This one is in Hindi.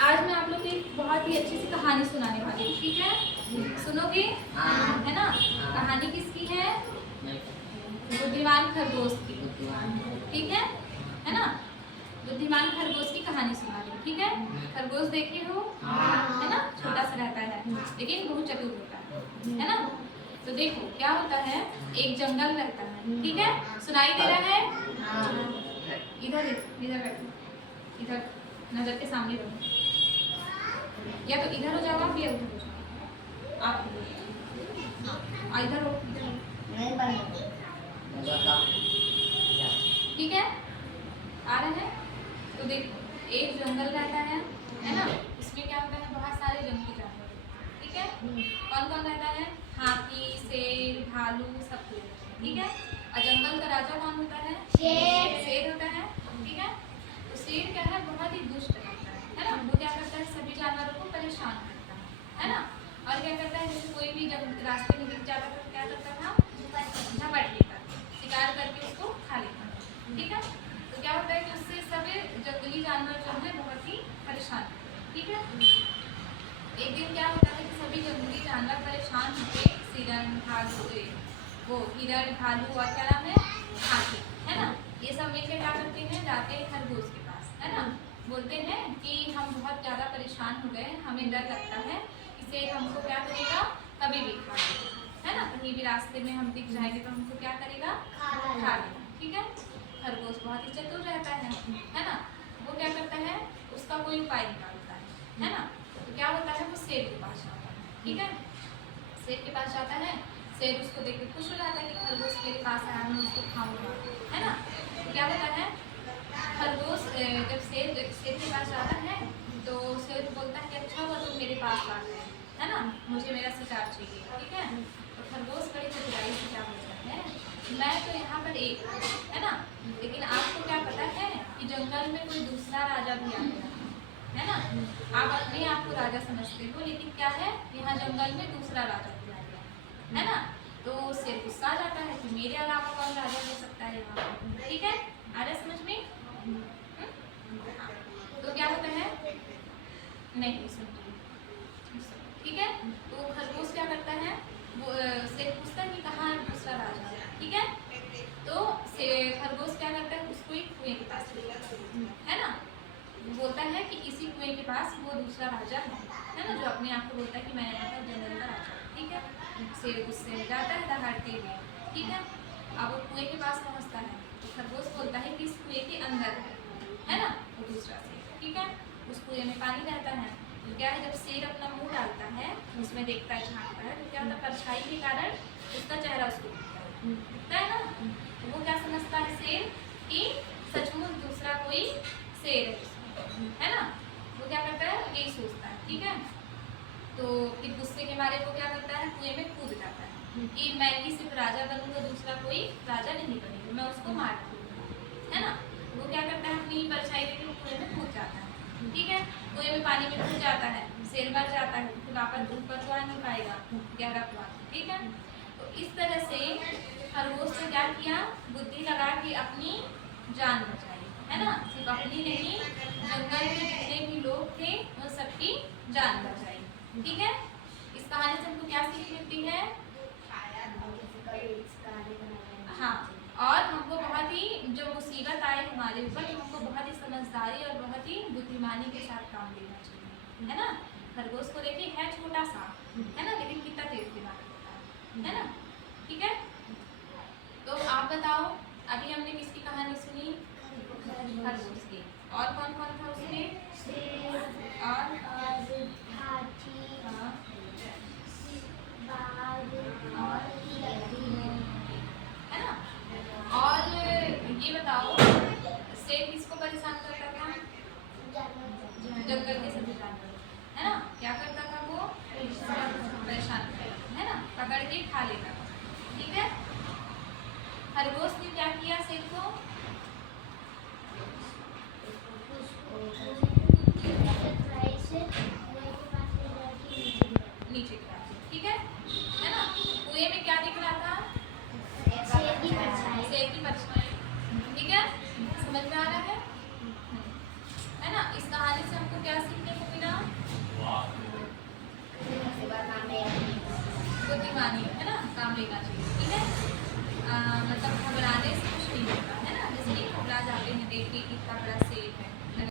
आज मैं आप लोग को एक बहुत ही अच्छी सी कहानी सुनाने वाली हूँ, ठीक है? सुनोगे? है ना? कहानी किसकी है? बुद्धिमान खरगोश की, ठीक है ना? बुद्धिमान खरगोश की कहानी सुना रही हूँ, ठीक है? खरगोश देखे हो? है ना? छोटा सा रहता है लेकिन बहुत चतुर होता है ना? तो देखो क्या होता है, एक जंगल रहता है, ठीक है? सुनाई दे रहा है? इधर इधर बैठो, इधर नजर के सामने रहो, या तो इधर हो जाओ आप या उधर हो जाओ आप, इधर हो, ठीक है? आ रहे हैं? तो देखो एक जंगल रहता है ना? इसमें क्या होता है, बहुत सारे जंगली जानवर, ठीक है? कौन कौन रहता है? हाथी, शेर, भालू, सब कुछ, ठीक है? और जंगल का राजा कौन होता है? शेर होता है, ठीक है? तो शेर क्या है, बहुत ही दुष्ट रहता है ना? वो क्या करता है, सभी जानवरों को परेशान करता है ना? और क्या करता है, जैसे कोई भी जब रास्ते में दिख जाता था, क्या करता था, झपट लेता, शिकार करके उसको खा लेता, ठीक है? तो क्या होता है कि उससे सभी जंगली जानवर जो है बहुत ही परेशान, ठीक है? एक दिन क्या होता है कि सभी जंगली जानवर परेशान होते, हिरण, भालू, वो हिरण, भालू और क्या नाम है, हाथी, है ना? ये सब मिलकर क्या करते हैं, जाते हैं खरगोश के पास, है ना? बोलते हैं कि हम बहुत ज़्यादा परेशान हो गए, हमें डर लगता है इसे हमको क्या करेगा, कभी भी खा लेगा, है ना? कहीं भी रास्ते में हम दिख जाएंगे तो हमको क्या करेगा, खा लेगा, ठीक है? खरगोश बहुत ही चतुर रहता है ना? वो क्या करता है, उसका कोई उपाय निकालता है ना? तो क्या होता है, वो शेर के पास जाता है, ठीक है? शेर के पास जाता है, शेर उसको देख के खुश हो जाता है कि खरगोश मेरे पास आया, मैं उसको खाऊंगा, है ना? तो क्या होता है, खरगोश जब शेर के पास जाता है तो शेर बोलता है कि अच्छा हुआ तुम मेरे पास आ गए, है ना? मुझे मेरा शिकार चाहिए, ठीक है? तो खरगोश बड़ी चतुराई से क्या बोलता है, मैं तो यहाँ पर एक, है ना? लेकिन आपको क्या पता है कि जंगल में कोई दूसरा राजा भी आ गया, है ना? आप अपने आप को राजा समझते हो, लेकिन क्या है, यहाँ जंगल में दूसरा राजा भी आ गया, है ना? तो शेर गुस्सा आ जाता है कि मेरे अलावा कौन राजा हो सकता है यहाँ, ठीक है? आ रहा समझ में? तो क्या होता है, नहीं सुनती, ठीक है? तो खरगोश क्या करता है, वो शेर पूछता है कि कहाँ है दूसरा राजा, ठीक है? तो खरगोश क्या करता है, उसको एक कुएं के पास ले जाता है ना? बोलता है कि इसी कुएं के पास वो दूसरा राजा है ना, जो अपने आप को बोलता है कि मैं यहाँ पर जंगल का राजा, ठीक है? शेर गुस्से में जाता है दहाड़ते हुए, ठीक है? अब वो कुएं के पास पहुँचता है तो खरगोश बोलता है कि इस कुएं के अंदर है ना वो दूसरा शेर, ठीक है? उस कुएं में पानी रहता है, तो क्या है, जब शेर अपना मुंह डालता है उसमें देखता है, झाँकता है, तो क्या होता है, परछाई के कारण उसका चेहरा उसको दिखता है ना? तो वो क्या समझता है शेर कि सचमुच दूसरा कोई शेर है ना? वो क्या करता है, यही सोचता है, ठीक है? तो फिर गुस्से के मारे वो क्या करता है, कुएं में कूद जाता है कि मैं ही सिर्फ राजा बनूंगा, दूसरा कोई राजा नहीं बनेगा, मैं उसको मार दूंगा, है ना? वो क्या करता है, अपनी परछाई लेकर कुएं में कूद जाता है, ठीक है? कुएं में पानी में कूद जाता है, शेर मर जाता है, फिर वापस ऊपर तो आ नहीं पाएगा, गहरा कुआं, ठीक है? तो इस तरह से खरगोश ने क्या किया, बुद्धि लगा के अपनी जान बचाई, है ना? सिर्फ अपनी नहीं, जंगल में जितने भी लोग थे उन सबकी जान बचाई, ठीक है? इस कहानी से हमको क्या सीख मिलती है? हाँ, और हमको बहुत ही जो मुसीबत आए हमारे ऊपर तो हमको बहुत ही समझदारी और बहुत ही बुद्धिमानी के साथ काम लेना चाहिए, है ना? खरगोश को देखिए है छोटा सा, है ना, लेकिन कितना तेज दिमाग होता है ना? ठीक है? तो आप बताओ, अभी हमने किसकी कहानी सुनी? खरगोश की। और कौन कौन था उसमें? और हाथी, और है ना? और ये बताओ, शेर किसको परेशान करता था? जंगल के सभी जानवर, है ना? क्या करता था वो? परेशान करता, है ना? पकड़ के खा लेता था, ठीक है? खरगोश ने क्या किया, शेर को नीचे गिरा, ठीक है ना? कुएं में क्या दिख रहा था? शेर की परछाई, ठीक है? समझ में आ रहा है ना? इस कहानी से हमको क्या सीखना बुद्धि मानी है ना, काम लेना चाहिए, ठीक है। मतलब घबराने से कुछ नहीं